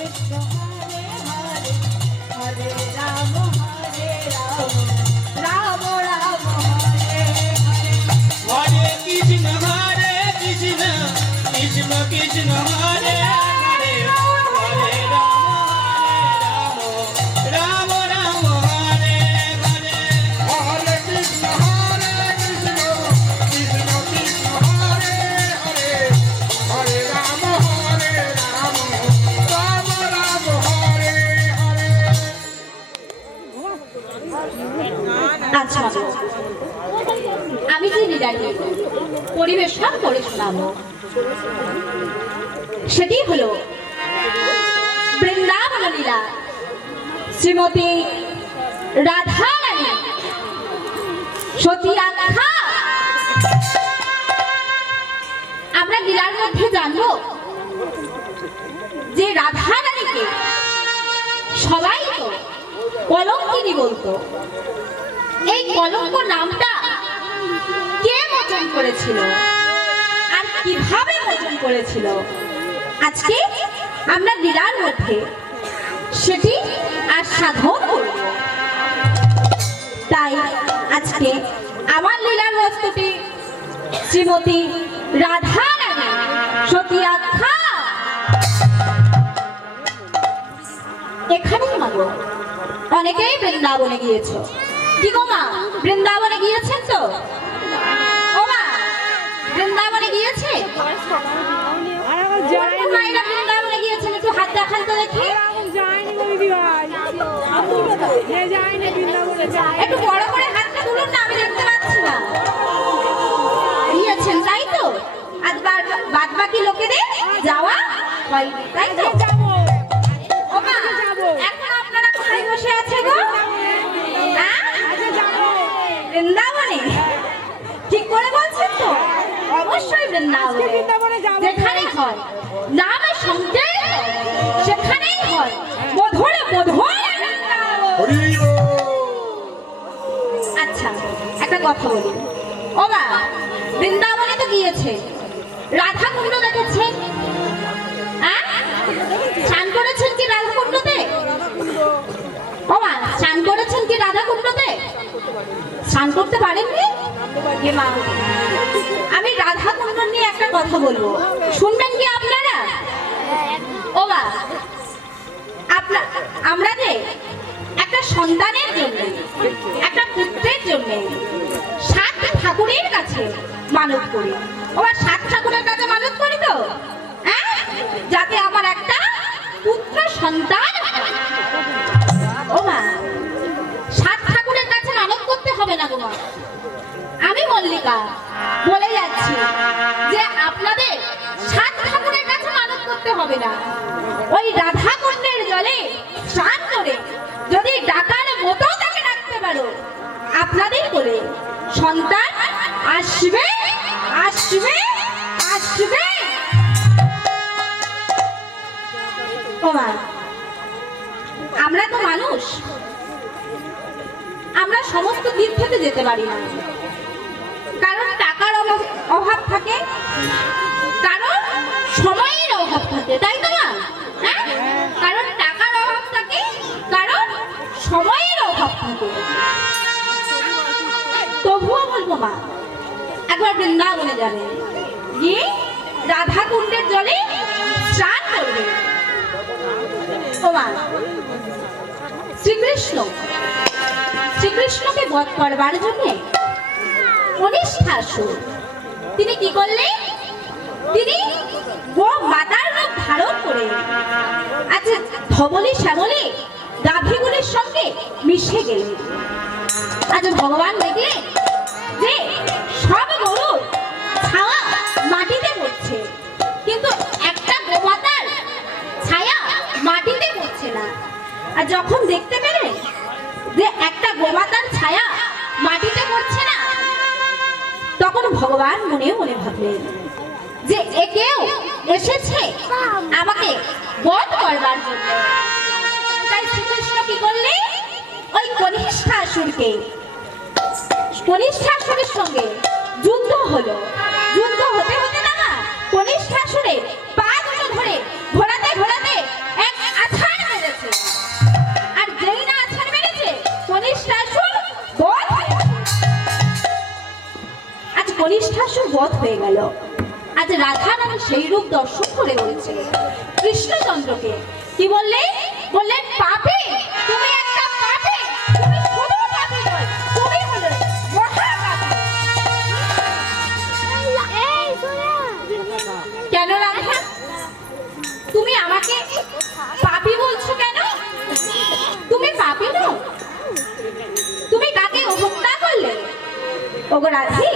কৃষ্ণ হরে হরে হরে রাম রাম রাম হরে হরে হরে কৃষ্ণ কৃষ্ণ কৃষ্ণ হরে হরে হরে রাম রাম রাম হরে হরে হরে কৃষ্ণ কৃষ্ণ কৃষ্ণ হরে হরে হরে রাম রাম রাম হরে হরে। আচ্ছা আমি যে লীলাটি পরিবেশন করে শোনাবো সেটি হলো বৃন্দাবন লীলা শ্রীমতী রাধা রানী সতী আখ্যা। আমরা লীলার মধ্যে জানবো যে রাধা রানীকে সবাই তো কলঙ্কিনী বলতো। এই কলঙ্ক নামটা কে মোচন করেছিল আর কিভাবে মোচন করেছিল আজকে আমরা লীলার মধ্যে সেটি আস্বাদন করব। তাই আজকে আমার লীলার বস্তুটি শ্রীমতী রাধা রানী সতী আখ্যা। এখানেই মাগো অনেকেই বৃন্দাবনে গিয়েছো। কি গো মা, বৃন্দাবনে গিয়েছেন তো? ও মা, বৃন্দাবনে গিয়েছে? মায়েরা বৃন্দাবনে গিয়েছেন, একটু হাত দেখান তো দেখি। একটু বড় করে হাতটা তুলুন না, আমি দেখতে পাচ্ছি না। গিয়েছেন তাই তো? আজ বাদ বাকি লোকেদের যাওয়া হয়নি তাই তো? ও মা, এখন আপনারা কোথায় বসে আছে গো? বৃন্দাবনে? ঠিক করে বলছেন তো? অবশ্যই বৃন্দাবনে যেখানে হয় নামের সঙ্গে সেখানেই হয় মধুরে মধুরে। আচ্ছা একটা কথা বলি, ও মা বৃন্দাবনে তো গিয়েছে, রাধা কুণ্ড দেখেছেন? স্নান করেছেন কি রাধা কুণ্ডতে? ও মা স্নান করেছেন কি রাধা কুণ্ডতে? স্নান করতে পারেননি? আমি রাধা কুণ্ড নিয়ে একটা কথা বলবো, শুনবেন কি আপনারা? ও মা আমরা যে একটা সন্তানের জন্য, একটা পুত্রের জন্য 7 ঠাকুরের কাছে মানত করি। ও মা 7 ঠাকুরের কাছে মানত করি তো যাতে আমার একটা পুত্র সন্তান। ও মা 7 ঠাকুরের কাছে মানত করতে হবে না গো মা। আমি মল্লিকা বলে যাচ্ছি যে আপনাদের 7 ঠাকুরের কাছে মানত করতে হবে না। ওই রাধা কুণ্ডের জলে স্নান করে যদি ডাকার মতো তাকে ডাকতে পারো, আপনাদের করে সন্তান আসবে আসবে আসবে। ও মা আমরা তো মানুষ, আমরা সমস্ত তীর্থতে যেতে পারি না। কারণ টাকার অভাব থাকে, কারণ সময়ের অভাব থাকে, তাই তো না? কারণ টাকার অভাব থাকে, কারণ সময়ের অভাব থাকে। তবুও বলবো মা একবার বৃন্দাবনে যাবে, গিয়ে রাধা কুণ্ডের জলে স্নান করবে। ও মা শ্রীকৃষ্ণকে বধ করবার জন্য কনিষ্ঠাসুর তিনি কি করলেন? তিনি মাতার রূপ ধারণ করে আচ্ছা ধবলি শ্যামলি গাভীগুলির সঙ্গে মিশে গেলেন। আচ্ছা ভগবান দেখলেন যে সব গরু ছায়া মাটিতে পড়ছে, কিন্তু একটা গোমাতার ছায়া মাটিতে পড়ছে না। আর যখন দেখতে পেলেন যে একটা গোমাতার ছায়া মাটিতে পড়ছে না, তখন ভগবান মনে মনে ভাবলেন যে একেও এসেছে আমাকে বধ করবার জন্য। তাই শ্রীকৃষ্ণ কি করলেন? ওই কনিষ্ঠাসুরের সঙ্গে যুদ্ধ হলো। যুদ্ধ হতে হতে না কনিষ্ঠাসুরের পা দুটো ধরে ঘোরাতে ঘোরাতে এক বধ হয়ে গেল। আজ রাধা নামে সেই রূপ দর্শন করে বলছে কৃষ্ণচন্দ্রকে। কি বললে? বললেন পাপী, তুমি একটা পাপী, তুমি শুধু পাপী নয়, তুমি হলে মহাপাপী। কেন রাধা, তুমি আমাকে পাপী বলছো কেন? তুমি পাপী নও, তুমি কাকে হত্যা করলে? ওগো রাধি,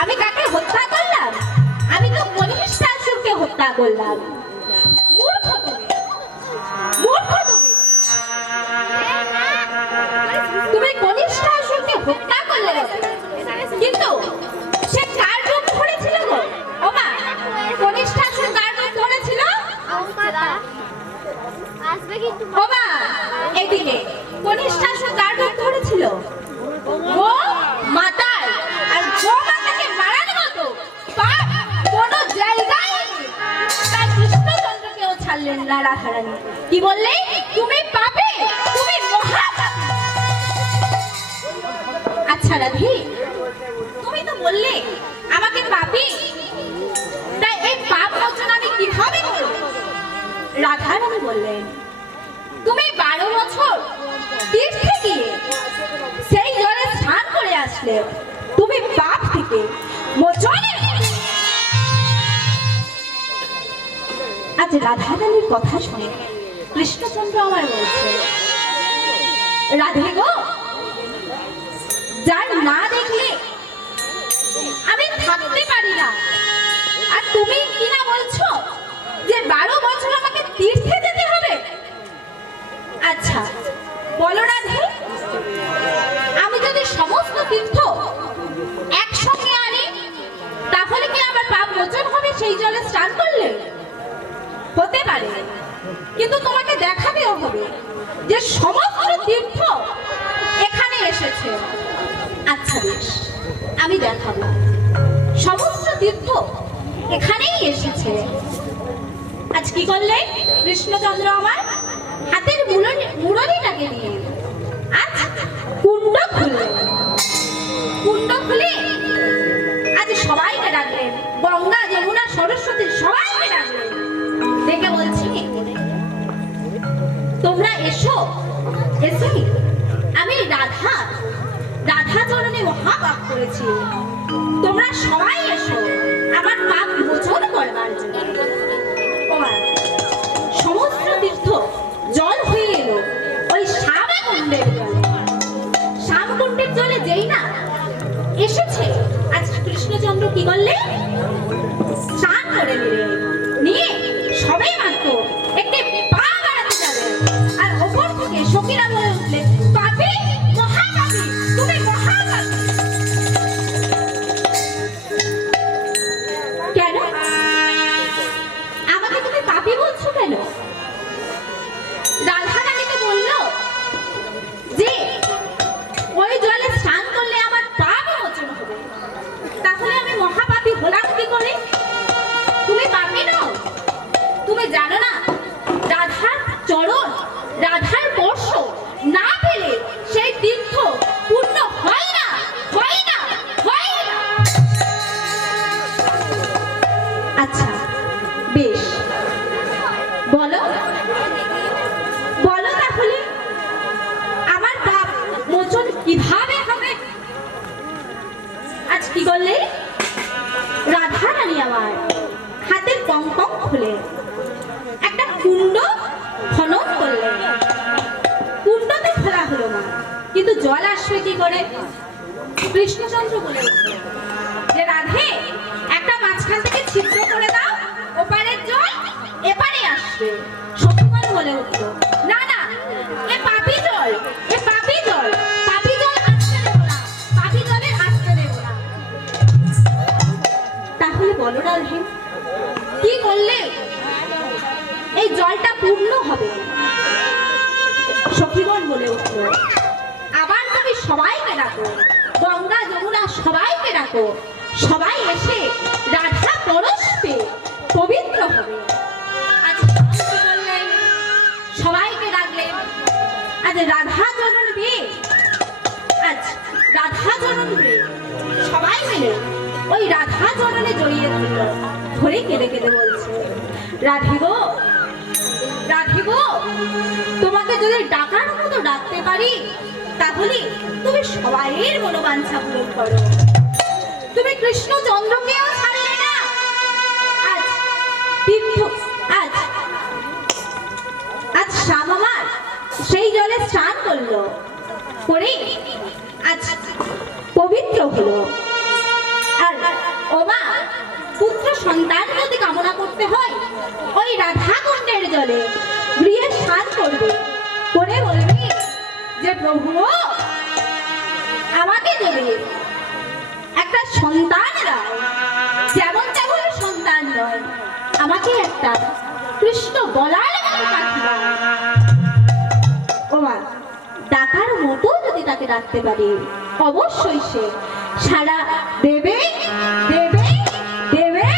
আমি কাকে হত্যা করলাম? আমি তো কনিষ্ঠাসুরকে হত্যা করলাম। মূর্খ তুমি, মূর্খ তুমি, তুমি কনিষ্ঠাসুরকে হত্যা করলে, কিন্তু সে কার রূপ ধরেছিল গো? ও মা, কনিষ্ঠাসুর কার রূপ ধরেছিল? ও মা, এদিকে কনিষ্ঠাসুর কার রূপ ধরেছিল? ও মাতার, আর গো মাতাকে মারার মতো পাপ কোনো জায়গায় নেই। তাই কৃষ্ণচন্দ্রকেও ছাড়লেন না রাধারানী। কি বললে? তুমি পাপী, তুমি মহাপাপী। আচ্ছা রাধি, তুমি তো বললে আমাকে পাপী, তাই এই পাপ মোচন আমি কিভাবে করব? রাধারানী বললেন, তুমি 12 বছর তীর্থে গিয়ে সেই জলে স্নান করে আসলে, তুমি পাপ থেকে মোচনের। আজ রাধারানীর কথা শুনে কৃষ্ণচন্দ্র আমার বলছে, রাধে গো, যার না দেখলে আমি থাকতে পারি না, আর তুমি কিনা বলছো যে 12 বছর আমাকে তীর্থে যেতে হবে। আচ্ছা বলো রাধে, আমি যদি সমস্ত তীর্থ একসঙ্গে আনি, তাহলে কি আমার পাপ মোচন হবে সেই জলে স্নান করলে? হতে পারে, কিন্তু তোমাকে দেখাতেও হবে যে সমস্ত তীর্থ এখানে এসেছে। আচ্ছা বেশ, আমি দেখাবো সমস্ত তীর্থ এখানেই এসেছে। আজ কি করলে কৃষ্ণচন্দ্র আমার? হাতের মুরলিটাকে নিয়ে আজ কুণ্ড খুললেন। কুণ্ড খুলে আজ সবাইকে ডাকলেন, গঙ্গা যমুনা সরস্বতী সবাইকে ডাকলেন। দেখে বলছি, তোমরা এসো, এসে আমি রাধা চরণে মহাপাপ করেছি, তোমরা সবাই এসো আমার পাপ মোচন করবার জন্য। সমস্ত তীর্থ জল হয়ে এলো ওই শ্যামকুণ্ডের জলে। শ্যামকুণ্ডের জলে যেই না এসেছে, আজ কৃষ্ণচন্দ্র কি করলে? স্নান করে নিয়ে সবে মাত্র একটি পা বাড়াতে যাবে, আর ওপর থেকে সখীরা বলে উঠলে, পাপী, মহাপাপী, তুমি মহাপাপী। কেন আমাকে তুমি পাপী বলছো কেন? রাধারানীকে বলল যে ওই জলে স্নান করলে আমার পাপ মোচন হবে, তাহলে আমি মহাপাপী হলাম কি করে? তুমি পাপী নও, তুমি জানো না রাধার চরণ, রাধার স্পর্শ না পেলে সেই তীর্থ পূর্ণ হয় না, হয় না, হয় না। আচ্ছা বেশ, বলো বলো তাহলে আমার পাপ মোচন কিভাবে হবে? আজ কি করলে রাধারানী আমার হাতের কঙ্কম খুলে একটা কুণ্ড খনন করলেন। কুণ্ডতে খোলা হলো না, কিন্তু জল আসবে কি করে? কৃষ্ণচন্দ্র বলে উঠলেন যে রাধে, একটা মাঝখান থেকে ছিদ্র করে দাও, ওপারের জল এপারে আসবে। সখীগণ বলে উঠল, না না, এ পাপী জল, এ পাপী জল, পাপী জল আসতে দেব না, পাপী জলে আসতে দেব না। তাহলে বলো রাধে, কি করলে এই জলটা পূর্ণ হবে? সখীগণ বলে উঠল, আবার তুমি সবাইকে ডাকো, গঙ্গা যমুনা সবাইকে ডাকো, সবাই এসে রাধা পরশে পবিত্র হবে। আজ সবাইকে ডাকলেন, আজ রাধা চরণ বে, আজ রাধা চরণ বে সবাই মিলে ওই রাধা চরণে জড়িয়ে ধরল, ধরে কেঁদে কেঁদে বলছে, রাধে গো, রাধে গো, তোমাকে যদি ডাকার মতো ডাকতে পারি তাহলে তুমি সবাইয়ের মনোবাঞ্ছা পূরণ করো। তুমি কৃষ্ণচন্দ্রকেও ছাড়লে না। আজ তীর্থ, আজ শ্যাম আমার সেই জলে স্নান করলো, করে আজ পবিত্র হলো। আর ও মা, পুত্র সন্তান যদি কামনা করতে হয় ওই রাধা কুণ্ডের জলে গৃহে স্নান করবে, করে বলবি যে প্রভু আমাকে যদি একটা সন্তান দাও, যেমন তেমন সন্তান নয়, আমাকে একটা কৃষ্ণ বলার মতো পাখি দাও। ও মা, ডাকার মতো যদি তাকে ডাকতে পারি অবশ্যই সে সারা দেবে দেবে দেবে।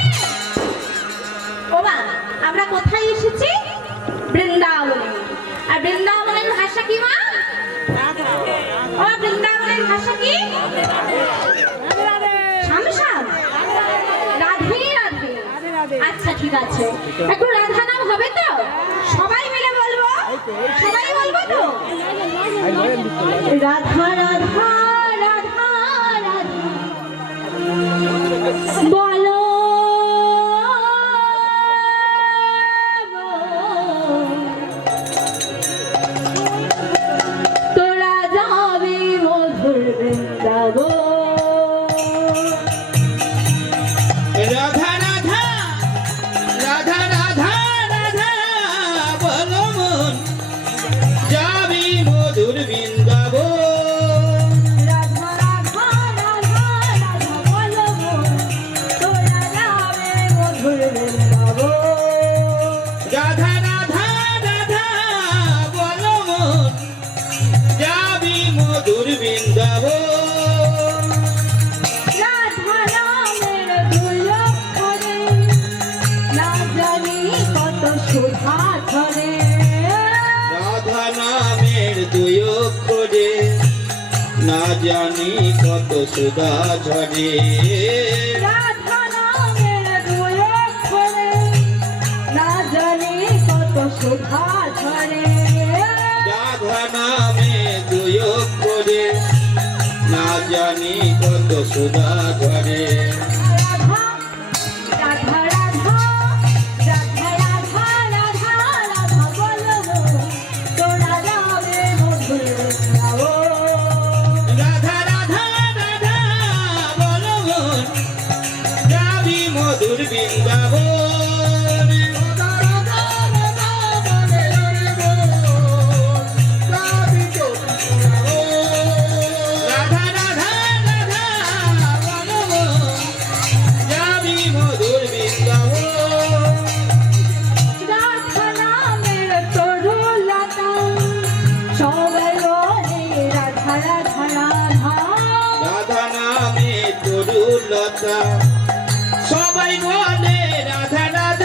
ও মা, আমরা কোথায় এসেছি? বৃন্দাবনে। আর বৃন্দাবনের ভাষা কি মা? ও বৃন্দাবনের ভাষা কি? শ্যাম শ্যাম, রাধে রাধে। আচ্ছা ঠিক আছে, একটু রাধা নাম হবে তো? সবাই মিলে বলবো, সবাই বলবো তো? রাধা রাধা রাধা রাধা বলো তোরা যাবি মধুর বৃন্দাবন। রাধা রাধা রাধা রাধা রাধা বলো মন, যাবি মধুর বৃন্দাবন। রাধা রাধা রাধা রাধা বলো তোরা যাবে মধুর বৃন্দাবন। রাধা রাধা রাধা বলো মন, যাবি মধুর বৃন্দাবন। রাধা নামের দুই অক্ষরে না জানি কত সুধা ঝরে। রাধা নামের দুই অক্ষরে না জানি কত সুধা ঝরে। রাধা নামের দুই অক্ষরে না জানি কত সুধা ঝরে। রাধা নামে দুই অক্ষরে না জানি কত সুধা ঝরে। রাধা রাধা রাধা রাধা রাধা রাধা রাধা বলো তোরা যাবে মধুর বৃন্দাবন। রাধা রাধা রাধা বলো মন, যাবি মধুর বৃন্দাবন। রাধা রাধা রাধা বলে হরি বল, যাবি তো বৃন্দাবন। রাধা রাধা রাধা বলো মন, যাবি মধুর বৃন্দাবন। রাধা নামের তরুলতা সবাই বলে রাধা রাধা রাধা। রাধা নামে তরুলতা সবাই বলে রাধা রাধা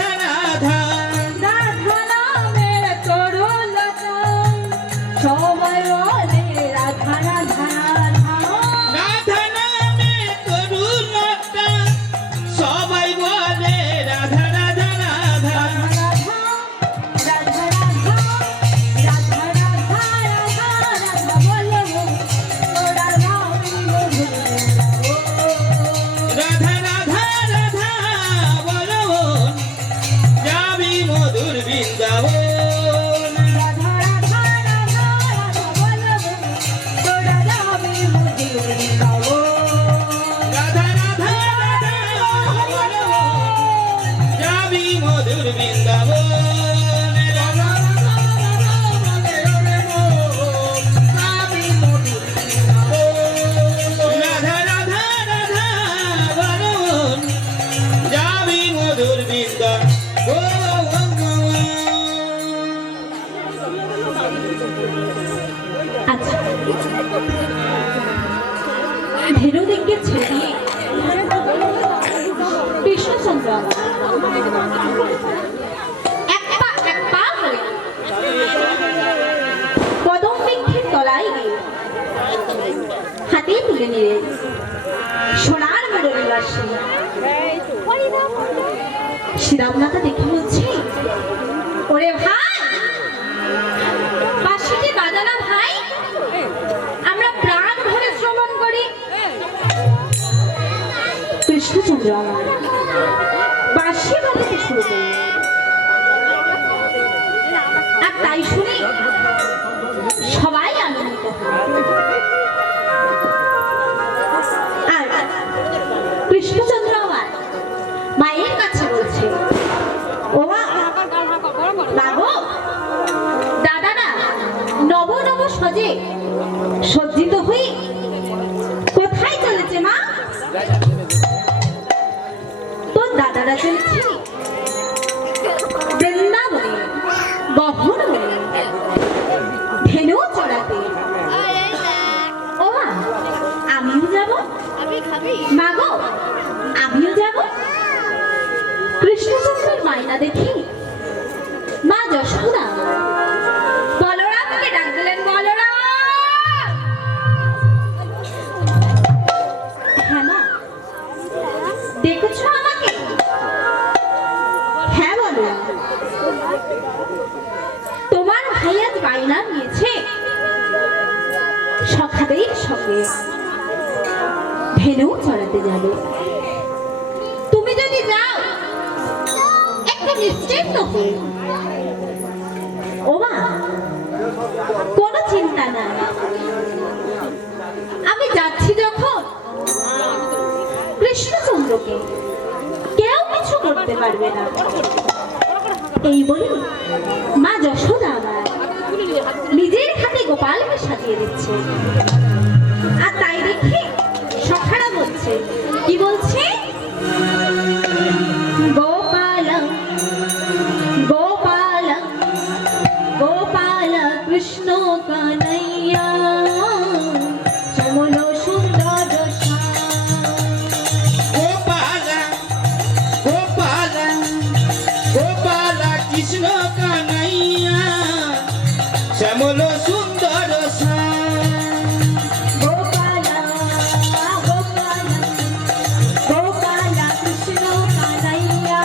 শ্রীরামনাথা দেখে বলছি, ওরে ভাই, বাঁশিটি বাজানা ভাই, আমরা প্রাণ ভরে শ্রবণ করি। কৃষ্ণচন্দ্র আমার বাঁশি বাজাতে শুরু করলেন, আর তাই শুনে সবাই আনন্দিত হয়। আর কৃষ্ণচন্দ্র আমার মায়ের কাছে বলছে, ও মা, বাবু, দাদারা নব নব সজে সজ্জিত হয়ে কোথায় চলেছে মা? তোর দাদারা চলেছে বৃন্দাবনে, গহন বনে, ধেনু চড়াতে। ও মা, আমিও যাব। মা গো, আমিও যাব। কৃষ্ণচন্দ্রের মায়না দেখি মা যশোদা বলরামকে ডাক দিলেন, বলরাম। হ্যাঁ মা, দেখেছো আমাকে? হ্যাঁ বলো। তোমার ভাই আজ বায়না নিয়েছে সখাদের সঙ্গে ধেনু চড়াতে যাবে। তুমি যদি যাও একটু নিশ্চিন্ত হয়ে। ও মা, কোনো চিন্তা নাই, আমি যাচ্ছি যখন কৃষ্ণচন্দ্রকে কেউ কিছু করতে পারবে না। এই বলি মা যশোদা আমার নিজের হাতে গোপালকে সাজিয়ে দিচ্ছে। আর তাই দেখে সখারা বলছে, কি বলছে? গোপাল গোপাল গোপাল কৃষ্ণ কানাইয়া শ্যামল সুন্দর গোপাল গোপাল গোপাল কৃষ্ণ কানাইয়া শ্যামল সুন্দর গোপাল গোপাল গোপাল কৃষ্ণ কানাইয়া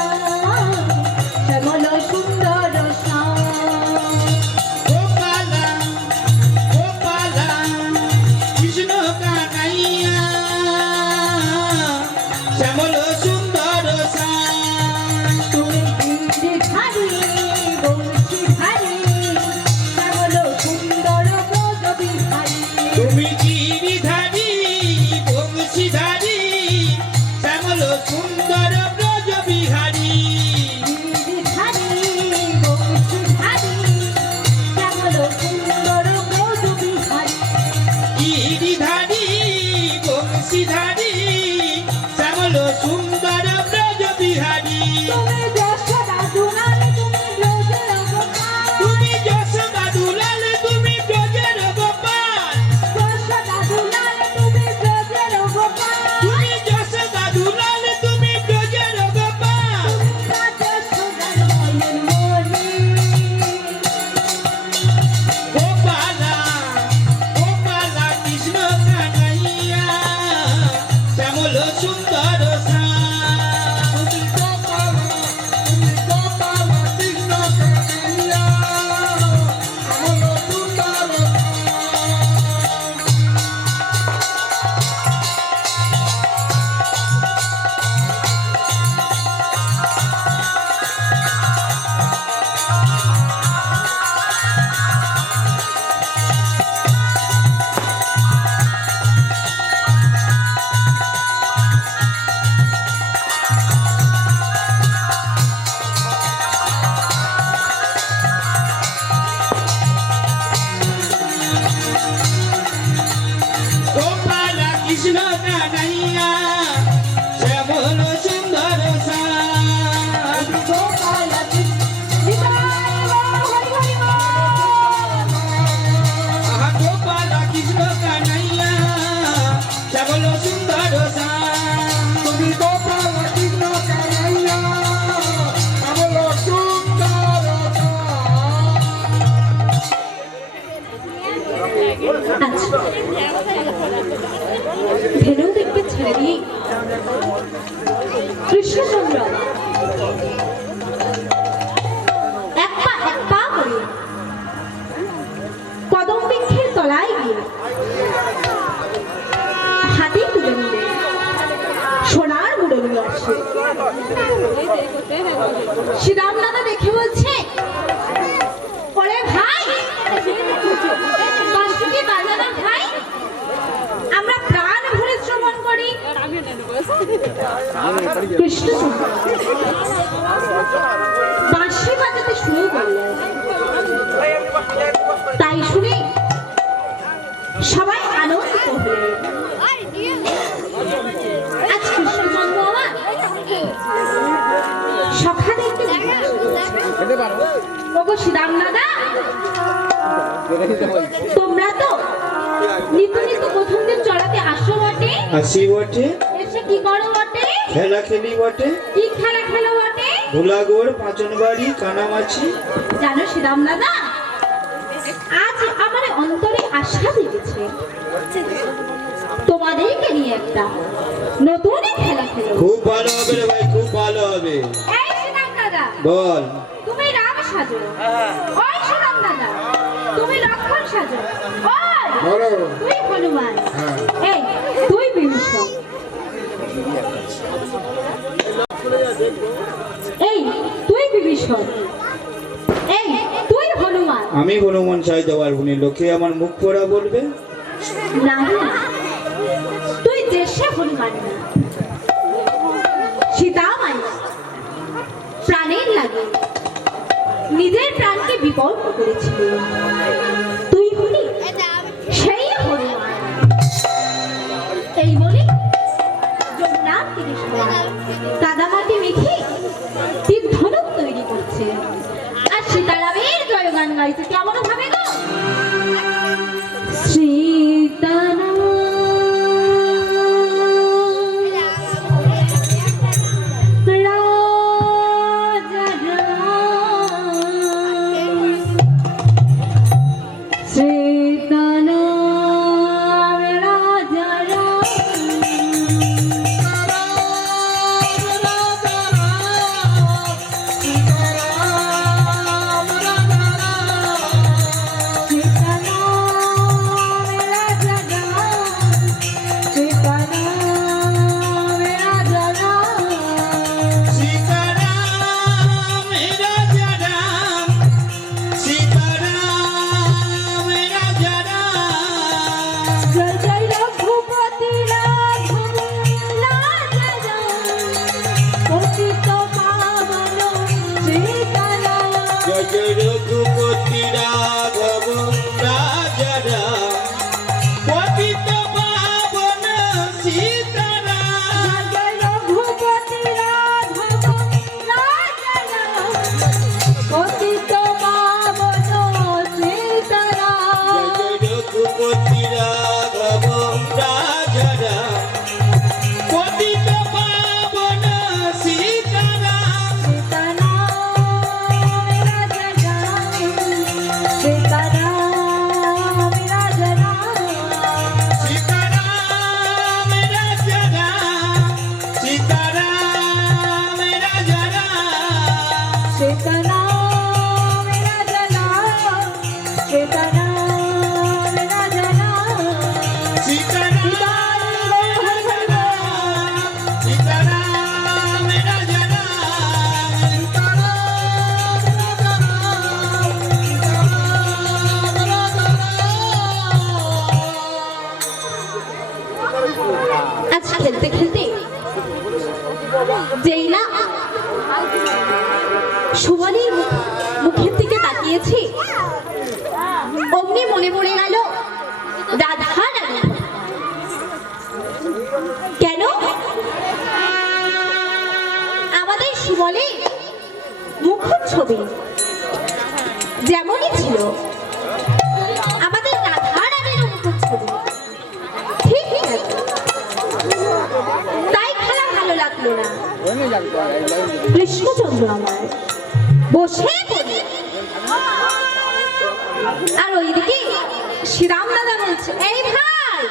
শ্রীরাম দাদা দেখে বলছে, ওরে ভাই, বাঁশিটি বাজানো ভাই, আমরা প্রাণ ভরে শ্রবণ করি। কৃষ্ণচন্দ্র বাঁশি বাজাতে শুরু করলেন। তাই শুনে সবাই আনন্দিত হলেন। আজ কৃষ্ণচন্দ্র আমার সখাদেরকে জিজ্ঞাসা করছে, ওগো শ্রীরাম দাদা, তোমরা তো নিত্য নিত্য প্রথম দিন চড়াতে আসো বটে, আসি বটে, এসে কি করো বটে, খেলা খেলি বটে, কি খেলা খেলো বটে? ভোলাগড়, পাঁচনবাড়ি, কানামাছি। জানো শ্রীরাম দাদা, আজ আমার অন্তরে আশা জেগেছে, তোমাদেরকে নিয়ে একটা নতুন খেলা খেলো। খুব ভালো হবে রে ভাই, খুব ভালো হবে। এই শ্রীরাম দাদা, বল। তুমি রাম সাজো। ওই শ্রীরাম দাদা, তুমি লক্ষ্মণ সাজো। ওই বলো। তুই হনুমান। হ্যাঁ। এই তুই বিভীষণ। এই তুই বিভীষণ। এই তুই হনুমান। আমি হনুমান চাইতে পারবো না, লোকে আমার মুখ পড়া বলবে। না না, তুই দেশে হনুমান না, সীতামাই প্রাণের লাগে নিজের প্রাণকে বিপন্ন করেছিল। তুই হলি সেই হনুমান। এই বলি যমুনার তীরে কাদামাটি মেখে তীর ধনুক তৈরি করছে, আর সীতারামের জয়গান গাইছে কেমন ভাবে গো? সীতারাম রঘুপতি রাঘব রাজা রাম, পতিত পাবন সীতারাম। রঘুপতি রাঘব রাজা রাম, পতিত পাবন সীতারাম। রঘুপতি রাঘব রাজা রাম, পতিত পাবন সীতারাম। সীতারাম রাজা রাম, সীতারাম রাজা রাম, সীতারাম রাজা রাম, সীতারাম রাজা রাম, সীতারাম রাজা রাম, সীতারাম রাজা রাম। আজ খেলতে খেলতে যেই না সুবলের মুখের দিকে তাকিয়েছি, অমনি মনে পড়ে গেল রাধা রানী। কেন আমাদের সুবলের মুখের ছবি যেমনই ছিল, আমাদের রাধা রানীর মুখের ছবি ঠিক আছে, তাই খেলা ভালো লাগলো না। কৃষ্ণচন্দ্র আমার বসে পড়ে, আর ওইদিকে শ্রীরাম দাদা বলছে, এই ভাই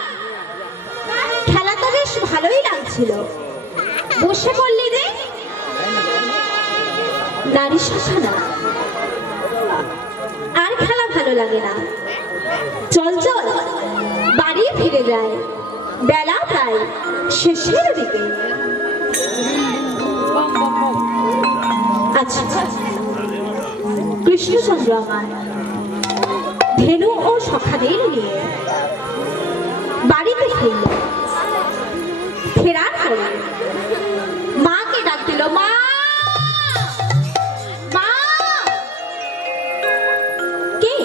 খেলা তো বেশ ভালোই লাগছিল, বসে পড়লি রে। নারী শাসনা আর খেলা ভালো লাগে না, চল চল বাড়ি ফিরে যায়, বেলা প্রায় শেষের দিকে। আচ্ছা কৃষ্ণচন্দ্র আমার ধেনু ও সখাদের নিয়ে বাড়িতে ফিরল। ফেরার পরে মাকে ডাক দিল, মা মা। কে?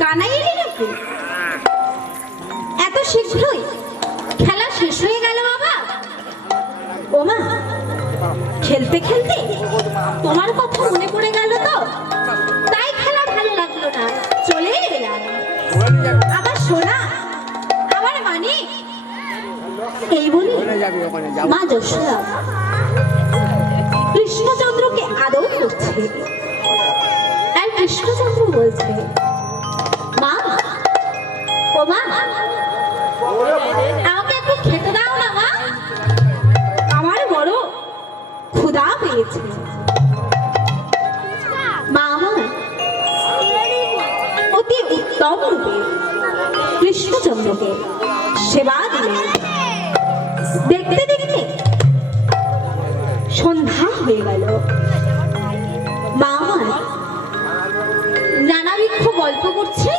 কানাই এলি নাকি? এত শীঘ্রই খেলা শেষ হয়ে গেল বাবা? ও মা, খেলতে খেলতে তোমার কথা মনে পড়ে গেল তো, তাই খেলা ভালো লাগলো না, চলে এলাম। আবার সোনা, আবার মানে এই বলি মা যশোদা কৃষ্ণচন্দ্রকে আদর করছে। আর কৃষ্ণচন্দ্র বলছে, মা ও মা, আমাকে একটু খেতে দাও না মা, আমার বড় ক্ষুধা পেয়েছে। মা আমার অতি উত্তম রূপে কৃষ্ণচন্দ্রকে সেবা দিলেন। দেখতে দেখতে সন্ধ্যা হয়ে গেল। মা আমার নানা বৃক্ষ গল্প করছে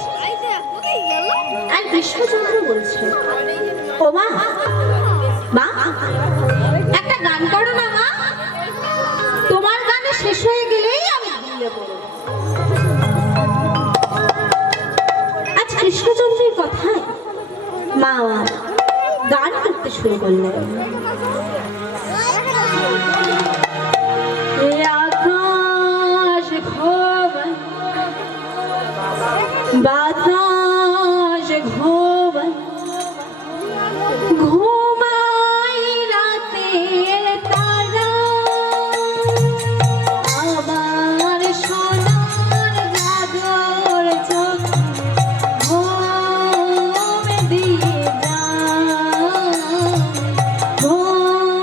আর কৃষ্ণচন্দ্র বলছে, ও মা মা, একটা গান করো না মা, তোমার গানে শেষ হয়ে গেলেই আমি ঘুমিয়ে পড়ব। আজ কৃষ্ণচন্দ্রের কথায় মা আমার গান করতে শুরু করলেন। আকাশ ঘোমন বাতাস ঘোমন ঘুমাই রাতের তারা, আমার সোনার জাগর চোখ ঘুম দিয়ে যায়, ঘুম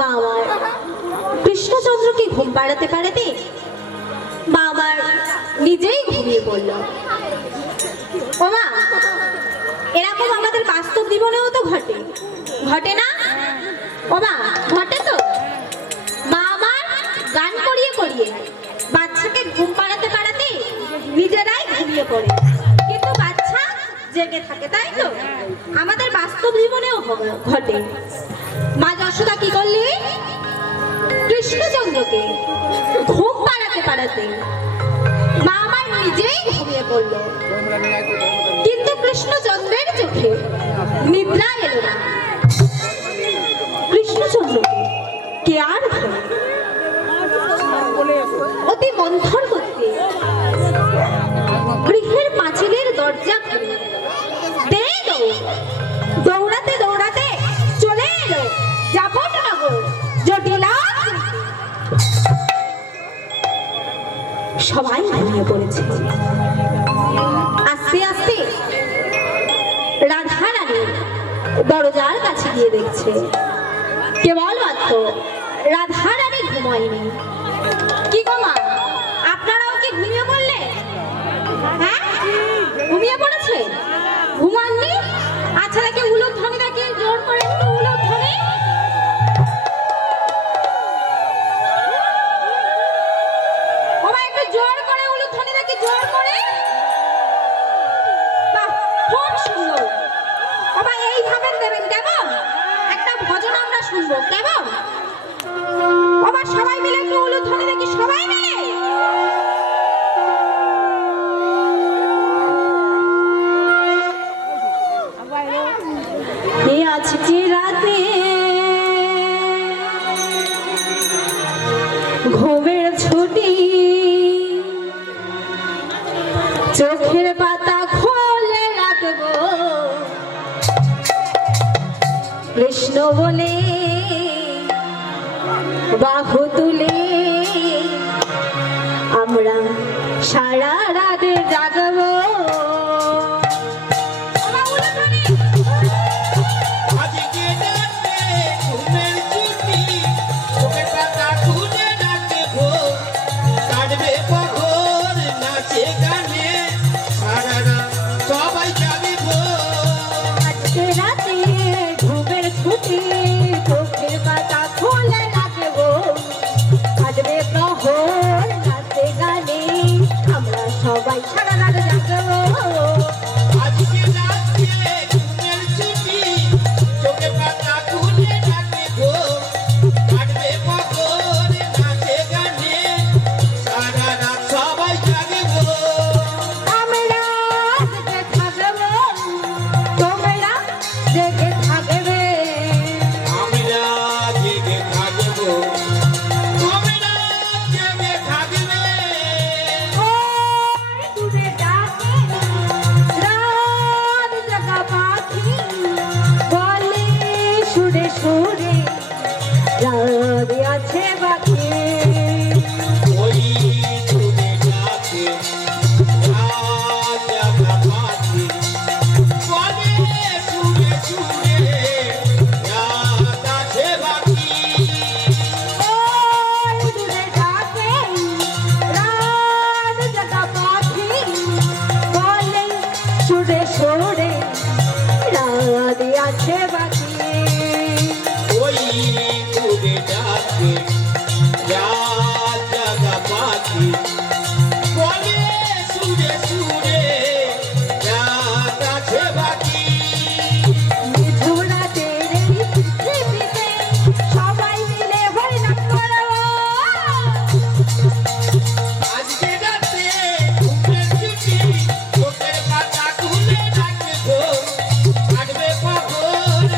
বাবার কৃষ্ণচন্দ্রকে ঘুম পাড়াতে পাড়াতে বাবার নিজেই ঘুমিয়ে পড়ল। ও মা, এরকম আমাদের বাস্তব জীবনেও তো ঘটে, ঘটে না? ও মা, ঘটে তো। মা আমার গান করিয়ে করিয়ে বাচ্চাকে ঘুম পাড়াতে পাড়াতে নিজেরাই ঘুমিয়ে পড়ে, কিন্তু বাচ্চা জেগে থাকে, তাই তো? আমাদের বাস্তব জীবনেও ঘটে। মা যশোদা কি করলি? কৃষ্ণচন্দ্রকে ঘুম পাড়াতে পাড়াতে মা আমার নিজেই ঘুমিয়ে পড়ল, কিন্তু কৃষ্ণচন্দ্রের চোখে নিদ্রা এলো না। কৃষ্ণচন্দ্রকে কে আর ধরে? অতি মন্থর করতে গৃহের পাঁচিলের দরজা খুলে দে দৌড়াতে দৌড়াতে চলে এলো জাফরনগর জটিলা। সবাই ঘুমিয়ে পড়েছে। আস্তে আস্তে রাধা রানী দরজার কাছে গিয়ে দেখছে কেবলমাত্র রাধা রানী ঘুমায়নি। কি গো মা, আপনারাও কি ঘুমিয়ে পড়লে? হ্যাঁ, ঘুমিয়ে পড়েছে? ঘুমাননি? আচ্ছা, দেখি উলুধ্বনি, দেখি জোর করে একটু উলুধ্বনি। বাবা একটু জোর করে উলুধ্বনি, দেখি জোর করে। বাহ, খুব সুন্দর। বাবা এইভাবে দেবেন, কেমন? একটা ভজন আমরা শুনবো, কেমন? বাবা সবাই মিলে একটু উলুধ্বনি, দেখি সবাই মিলে। আজকে রাতে ঘুমের ছুটি, চোখের পাতা খুলে রাখবো কৃষ্ণ বলে, বাহু তুলে আমরা সারা রাত জাগবো। আজকে রাতে ঘুমের ছুটি, চোখের পাতা খুলে রাখবো, কাটবে বহর নাচে গানে, সারা রাত সবাই জাগবো। আজকে রাতে ঘুমের ছুটি, চোখের পাতা খুলে রাখবো, কাটবে প্রহর নাচে গানে, আমরা সবাই সারা রাত জাগবো। আজকে রাতে ঘুমের ছুটি, চোখের পাতা খুলে রাখবো, কাটবে বহর নাচে গানে, সারা রাত সবাই জাগবো। আমরা জেগে থাকবো, তোমরা জেগে থাকবে। আমরা জেগে থাকবো, তোমরা জেগে থাকবে। ওই দূরে ডাকে রাত জাগা পাখি, বলে সুরে সুরে রাত আছে বাকি। ওই দূরে ডাকে রাত জাগা পাখি, বলে সুরে সুরে রাত আছে বাকি। ওই দূরে ডাকে রাত জাগা পাখি, বলে সুরে সুরে রাত আছে বাকি। ওই দূরে ডাকে রাত জাগা পাখি, বলে সুরে সুরে রাত আছে বাকি। মিঠুরাতের এই পৃথিবীতে সবাই মিলে হরিনাম করো। আজকে রাতে ঘুমের ছুটি, চোখের পাতা খুলে রাখবো, কাটবে বহর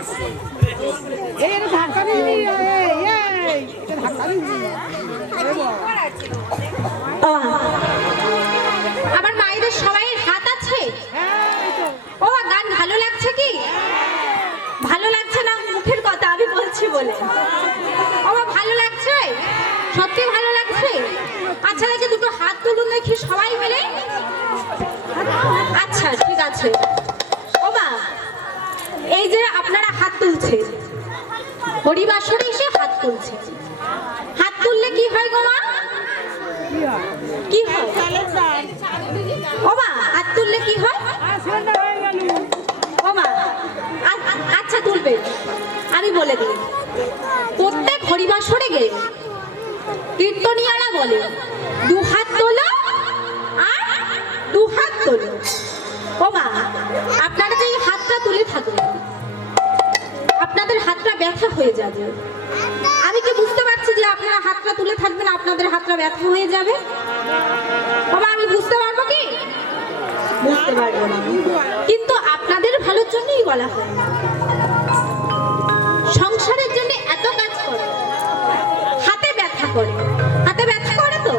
ও মা, আমার মায়েদের সবাইয়ের হাত আছে? ও মা, গান ভালো লাগছে কি? ভালো লাগছে না মুখের কথা, আমি বলছি বলে। ও মা, ভালো লাগছে? সত্যি ভালো লাগছে? আচ্ছা দেখি দুটো হাত তুলুন দেখি সবাই মিলে। আচ্ছা ঠিক আছে। ও মা, এই যে আপনারা হাত তুলছে, হরিবাসরে এসে হাত তুলছে, হাত তুললে কি হয় গো মা? কি হয়? ও মা, হাত তুললে কি হয়? ও মা, আচ্ছা তুলবে, আমি বলে দিই। প্রত্যেক হরিবাসরে গেলে কীর্তনিয়ারা বলে দু হাত তোলো আর দু হাত তোলো। ও মা, আপনারা যে এই হাতটা তুলে থাকবেন, আপনাদের হাতটা ব্যথা হয়ে যাবে। আমি কি বুঝতে পারছি যে আপনারা হাতটা তুলে থাকবেন, আপনাদের হাতটা ব্যথা হয়ে যাবে? বাবা, আমি বুঝতে পারবো কি? বুঝতে পারবো না, কিন্তু আপনাদের ভালোর জন্যই বলা হয়। সংসারের জন্য এত কাজ করে, হাতে ব্যথা করে, হাতে ব্যথা করে তো,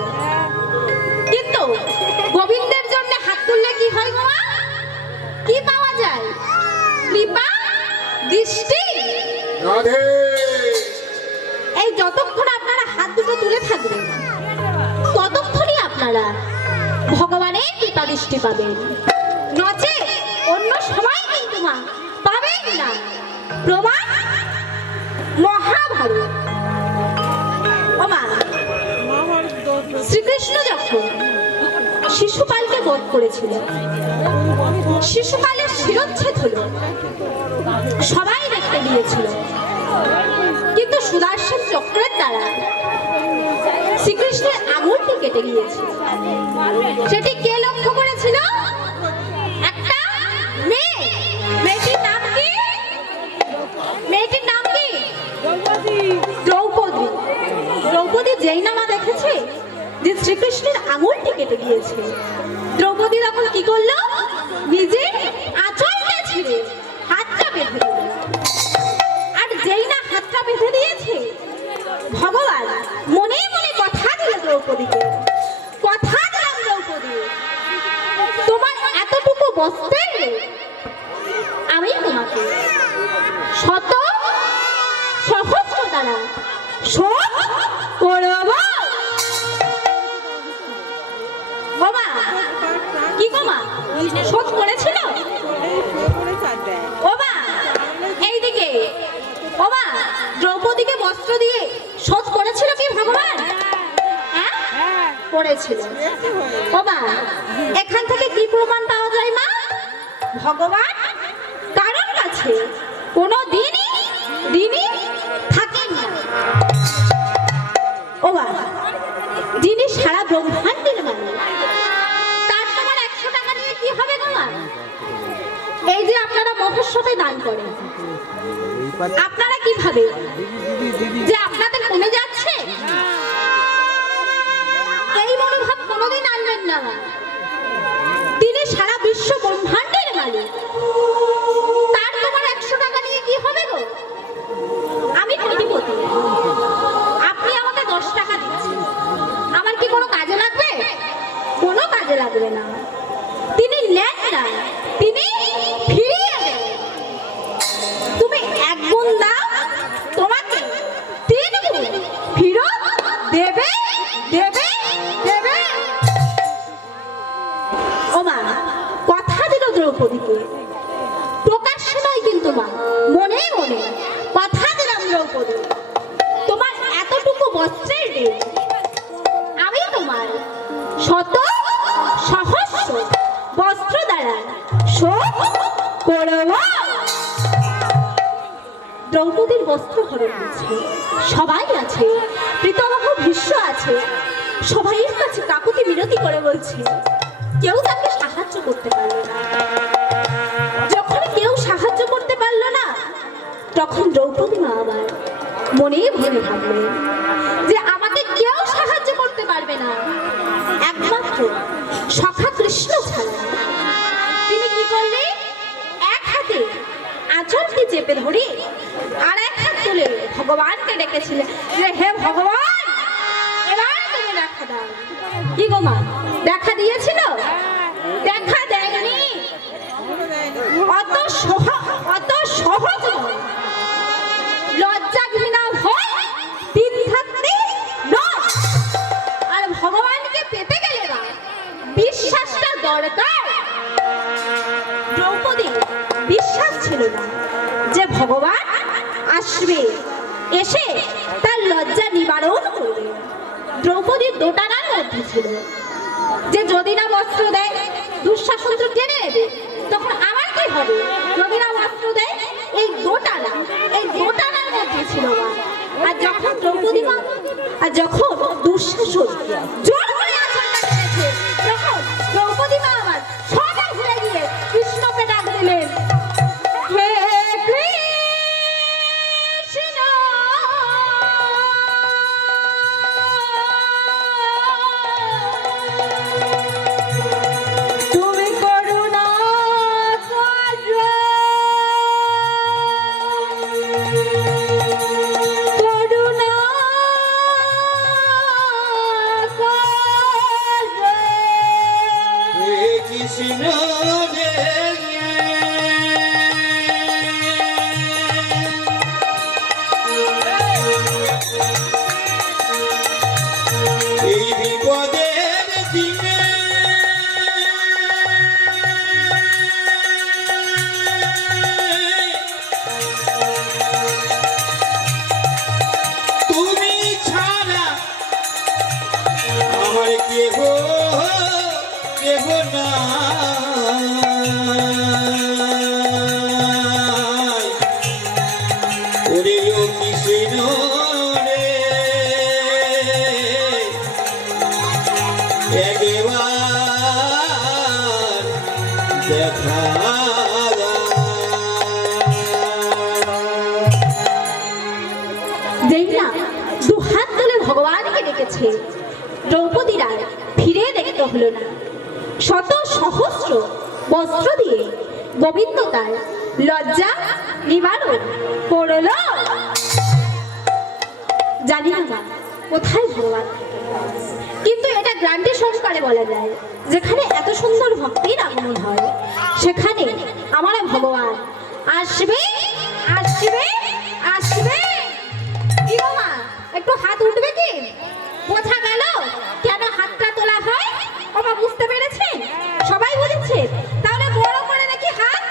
কিন্তু গোবিন্দের জন্য হাত তুললে কি হয় গো মা? কি পাওয়া যায়? কৃপা, দৃষ্টি। এই যতক্ষণ আপনারা হাত দুটো তুলে থাকবেন, ততক্ষণই আপনারা ভগবানের কৃপা দৃষ্টি পাবেন, নচে অন্য সময় কিন্তু মা পাবেন না। প্রমাণ মহাভারত। ও মা, শ্রীকৃষ্ণ যখন শিশুপালকে বধ করেছিল, শিশুপালের শিরচ্ছেদ হলো, সবাই দেখতে গিয়েছিল, কিন্তু সুদর্শন চক্রের দ্বারা শ্রীকৃষ্ণের আঙুলটি কেটে গিয়েছিল। সেটি কে লক্ষ্য করেছিল? একটা মেয়ে। মেয়েটির নাম কি? মেয়েটির নাম কি? দ্রৌপদী। দ্রৌপদী যেই নামা দেখেছে যে শ্রীকৃষ্ণের আঙুলটি কেটে গিয়েছে, দ্রৌপদী তখন কি করলো? নিজে আঁচলটা ছিঁড়ে হাতটা বেঁধে দিল। আর যেই না হাতটা বেঁধে দিয়েছে, ভগবান মনে মনে কথা দিল দ্রৌপদীকে, কথা দিলাম দ্রৌপদী, তোমার এতটুকু বস্ত্রের আমি তোমাকে শত সহস্র দ্বারা শোধ করব। বাবা, কি গো মা, শোধ করেছিল? ও মা, এইদিকে। ও মা, দ্রৌপদীকে বস্ত্র দিয়ে শোধ করেছিল কি ভগবান? হ্যাঁ, করেছিল। ও মা, এখান থেকে কি প্রমাণ পাওয়া যায় মা? ভগবান কারোর কাছে কোনো দিনই থাকেন না। ও মা, যিনি সারা ব্রহ্মাণ্ডের মালিক, তার তোমার 100 টাকা নিয়ে কি হবে গো মা? এই যে আপনারা মহোৎসবে দান করেন, আপনারা কি ভাবে যে আপনাদের কমে যাচ্ছে? এই মনোভাব কোনোদিন আনবেন না। তিনি সারা বিশ্ব ব্রহ্মাণ্ডের মালিক, তার তোমার 100 টাকা নিয়ে কি হবে গো? আমি কোটিপতি, আপনি আমাকে 10 টাকা দিচ্ছেন, আমার কি কোনো কাজে লাগবে? কোনো কাজে লাগবে না। তিনি নেন না, তিনি ফিরিয়ে দেন। তুমি 1 গুণ দাও, তোমাকে 3 গুণ ফেরত দেবে দেবে দেবে। ও মা, কথা দিল দ্রৌপদীকে, প্রকাশ্য নয় কিন্তু মা, মনে মনে কথা দিলাম দ্রৌপদী, তোমার এতটুকু বস্ত্রের দেব আমি তোমার শত সহস্র বস্ত্র দ্বারা শোধ করব। দ্রৌপদীর বস্ত্র হরণ হয়েছে, সবাই আছে, প্রীতমহ ভীষ্ম আছে, সবাইয়ের কাছে কাকুতি মিনতি করে বলছে, কেউ তাকে সাহায্য করতে পারল না। যখন কেউ সাহায্য করতে পারল না, তখন দ্রৌপদী মা আবার মনে মনে ভাবলেন যে আমাকে কেউ সাহায্য করতে পারবে না, একমাত্র সখা কৃষ্ণ ছাড়া। তিনি কি করলেন? এক হাতে আঁচলকে চেপে চেপে ধরি আর এক হাত তুলে ভগবানকে ডেকেছিলেন যে হে ভগবান এবার তুমি দেখা দাও। কি গো মা, দেখা দিয়েছিল? দেখা দেয়নি। অত সহজ নয়। লজ্জা ঘৃণা ভয় তিন থাকতে নয়। আর ভগবানকে পেতে গেলে না বিশ্বাসটা দরকার। দ্রৌপদী বিশ্বাস ছিল না যে ভগবান আসবে, এসে তার লজ্জা নিবারণ করবে। দ্রৌপদীর দোটানার মধ্যে ছিল যে যদি না বস্ত্র দেয় দুঃশাসন তো টেনে নেবে, তখন আমার কি হবে? যদি না বস্ত্র দেয় এই দোটানার মধ্যে ছিল মা। আর যখন দ্রৌপদী মা আর যখন দুঃশাসন জোর করে আচরণটা করেছে, তখন দ্রৌপদী মা আমার সবাই ভুলে গিয়ে কৃষ্ণকে ডাক দিলেন, হে কৃষ্ণ তুমি করুণা করো, করুণা করো। হে কৃষ্ণ রে, এই বিপদের দিনে তুমি ছাড়া আমার কেহ নাই। ওরে ও কৃষ্ণ রে, একবার দেখা যেই না দু হাত তুলে ভগবানকে ডেকেছে, দ্রৌপদীর আর ফিরে দেখতে হলো না। শত সহস্র বস্ত্র দিয়ে গোবিন্দ তার লজ্জা নিবারণ করল। জানি না মা কোথায় ভগবান, কিন্তু এটা গ্রান্টি সংস্কারে বলা যায় যেখানে এত সুন্দর ভক্তির আগমন হয় সেখানে আমার ভগবান আসবে আসবে আসবে। কি গো মা, একটু হাত উঠবে কি? বোঝা গেল কেন হাতটা তোলা হয়? বাবা বুঝতে পেরেছেন? সবাই বুঝেছে? তাহলে বড় করে নাকি হাত,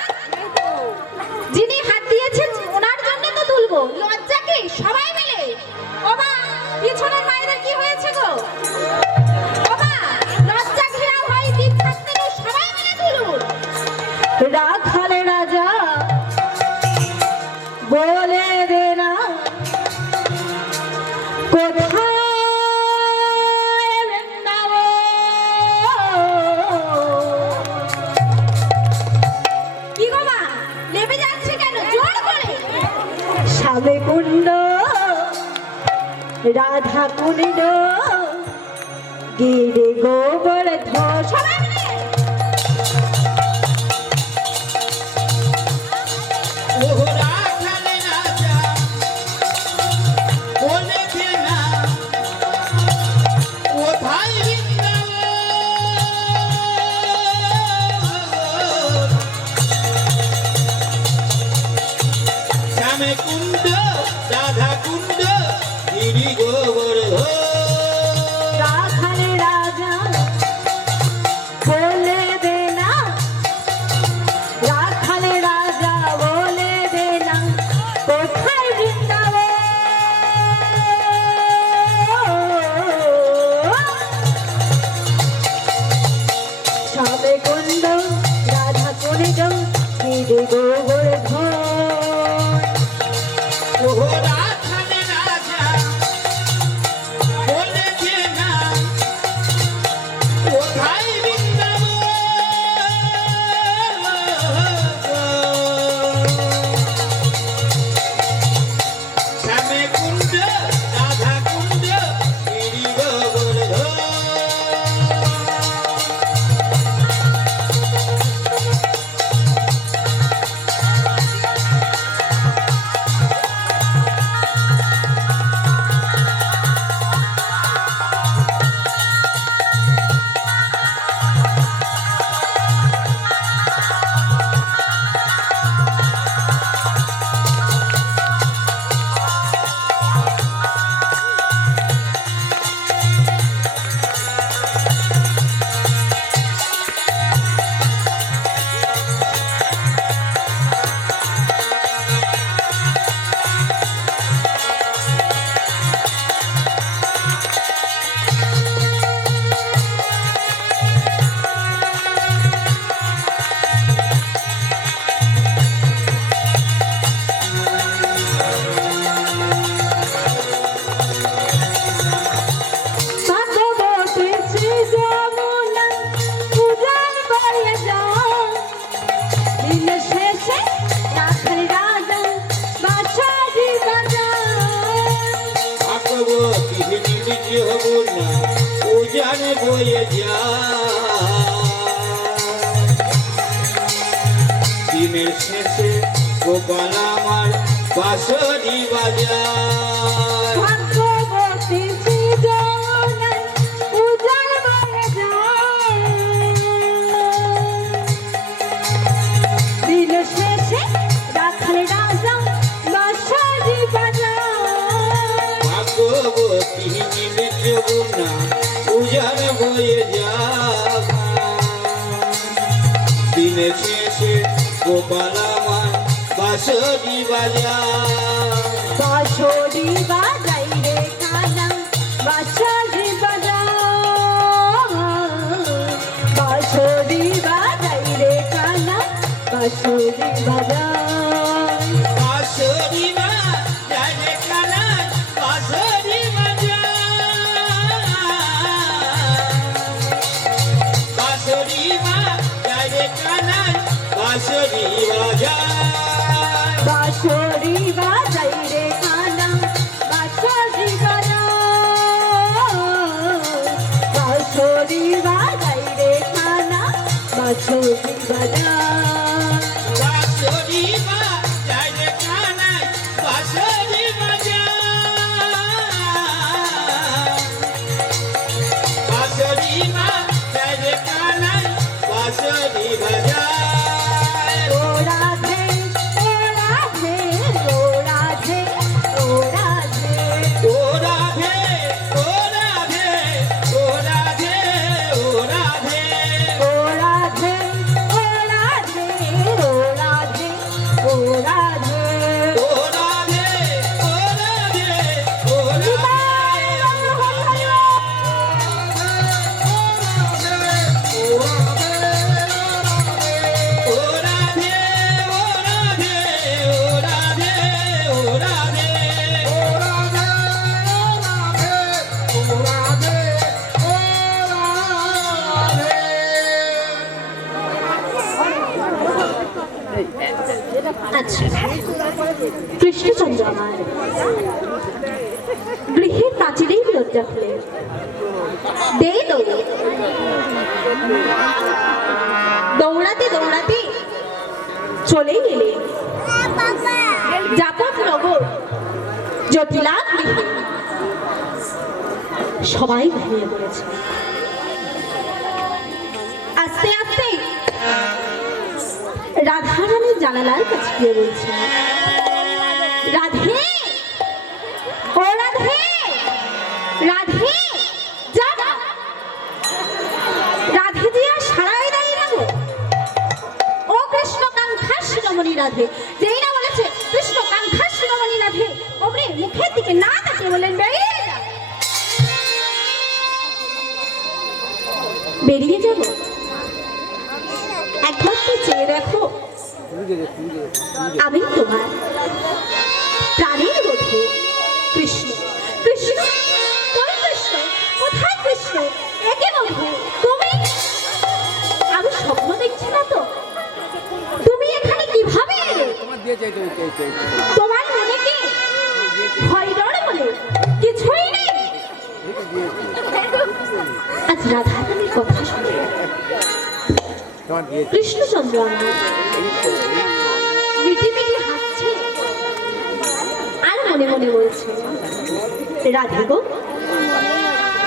যিনি হাত দিয়েছেন ওনার জন্য তো তুলবো। লজ্জা কি? সবাই মিলে। ও মা, পিছনের মায়েদের কি হয়েছে গো? ও মা, লজ্জা ঘৃণা ভয় দিক থাকতে নেই, সবাই মিলে তুলুন। রাখালে রাজা বলে দে না কোথায় বৃন্দাবন। কি গো মা, নেমে যাচ্ছে কেন? জোর করে। সাবে কুণ্ড রাধা কুণ্ড গিরে গোবর্ধ। সবাই মিলে ওহরা খালে রাজা বলে দে না কোথায় বৃন্দাবন। শ্যামে কুণ্ড রাধা কুণ্ড গিরি গোবর্ধন। রাখালে রাজা বলে দে না, রাখালে রাজা বলে দে না কোথায় বৃন্দাবন। সবে কুণ্ড রাধা কুণ্ড গিরি গোবর্ধন। ওহরা খালে রাজা বলে দে না কোথায় বৃন্দাবন। শ্যামে কুণ্ড রাধা কুণ্ড গিরি গোবর্ধন। বয়ে যায় দিনের শেষে গোপাল আমার বাঁশরি বাজায় ভাগ্যবতী সৃজনে উজাড় বয়ে যায়। দিন শেষে রাখাল রাজা বাঁশরি বাজায়। ভাগ্যবতী নীল যমুনা উজাড় বয়ে যায় দিনের শেষে গোপাল আমার বাঁশরি বাজায় বাঁশরি বাজাই রে কানা বাঁশরি বাজায়। বাঁশরি বাজাই রে কানা বাঁশরি বাজায়। বাঁশরি বাজায় রে কানাই বাঁশরি বাজায় বাঁশরি বাজায় রে কানাই বাঁশরি বাজায় বাঁশরি বাজাই রে কানা বাঁশরি বাজায়। বাঁশরি বাজাই রে কানা বাঁশরি বাজায়। বাঁশরি বাজায় রে কানাই বাঁশরি বাজায় বাঁশরি বাজায় রে কানাই বাঁশরি বাজায় ও রাধে ও রাধে ও রাধে ও রাধে। ও রাধে ও রাধে ও রাধে ও রাধে ও রাধে ও রাধে ও রাধে ও রাধে। ও রাধে ও রাধে ও রাধে ও রাধে ও রাধে ও রাধে আচ্ছা কৃষ্ণচন্দ্র আমার গৃহের প্রাচীরেই লজ্জা খুলে দে দৌড়ে দৌড়াতে দৌড়াতে চলে গেলে যাপন নগর জটিলা গৃহে সবাই ঘুমিয়ে পড়েছে। আস্তে আস্তে রাধারানী জানালার কাছে গিয়ে বলছে, রাধে ও রাধে রাধে যা না। রাধে জি আর সারাই দাঁড়িয়ে রাখো। ও কৃষ্ণ কাঙ্ক্ষা শিরোমণি রাধে, যেই না বলেছে কৃষ্ণ কাঙ্ক্ষা শিরোমণি রাধে অমনি মুখের দিকে না তাকিয়ে বলেন বেরিয়ে যা। বেরিয়ে যাব, একবার তো চেয়ে দেখো আমি তোমার প্রাণের বধূ কৃষ্ণ। কৃষ্ণ কই কৃষ্ণ, কোথায় কৃষ্ণ? একে বধূ তুমি? আমি স্বপ্ন দেখছি না তো? তুমি এখানে কিভাবে এলে? তোমার মনে কি ভয় ডর বলে কিছুই নেই? আজ রাধারানীর কথা শুনে কৃষ্ণচন্দ্র আমার মিটি মিটি হাসছে আর মনে মনে বলছে, রাধে গো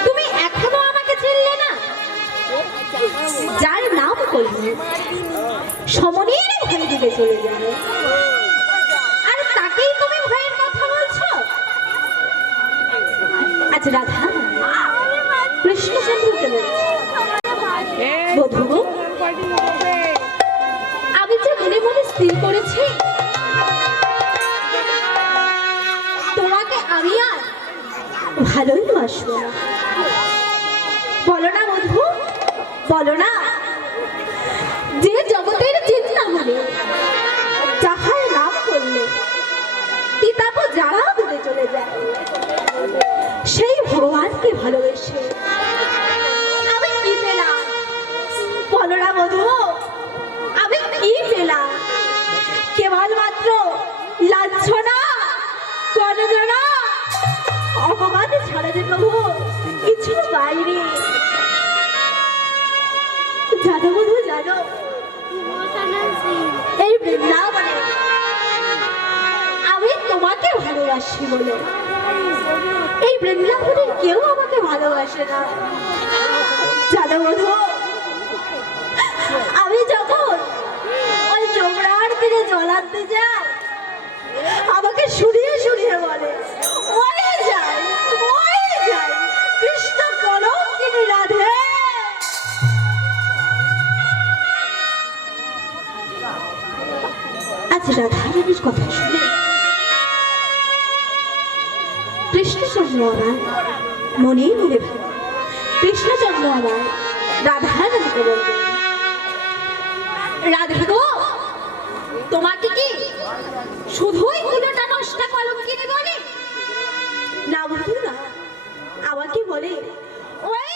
তুমি এখনো আমাকে চিনলে না? যার নাম করলে সমনের ভয়ে ডুবে চলে যাবে, আর তাকেই তুমি ভয়ের কথা বলছো? আজ রাধা কৃষ্ণচন্দ্রকে বলছে, বধূ গো আমি যে মনে মনে স্থির করেছি তোমাকে আমি আর ভালোই বাসবো না। বলো না বধূ, বলো না। যে জগতের চিন্তা মনে যাহার নাম করলে তিতাপ যারা দূরে চলে যায়, সেই ভগবানকে ভালোবেসে আমি কি পেলাম? বলো না বধূ, আমি কি পেলাম? কেবলমাত্র লাঞ্ছনা, গণজনা, অপমান ছাড়া যে প্রভু কিছু বাইরে। জানো বধূ জানো, এই বৃন্দাবনে আমি তোমাকে ভালোবাসি বলে এই বৃন্দাবনের কেউ আমাকে ভালোবাসে না। জানো বধূ, আমি যখন ওই চোপড়ার তীরে জল আনতে যাই, আমাকে শুনিয়ে শুনিয়ে বলে ওই যাই কৃষ্ণ কলঙ্কিনী রাধে। আজ রাধারানীর কথা শুনে কৃষ্ণচন্দ্র আমার মনেই মনে ভাবে, কৃষ্ণচন্দ্র আমার রাধারানীকে বলবে, রাধা গো, তোমাকে কি শুধুই কুলোটা নষ্ট কলঙ্কিনী বলে? না বন্ধু না, আমাকে বলে ওই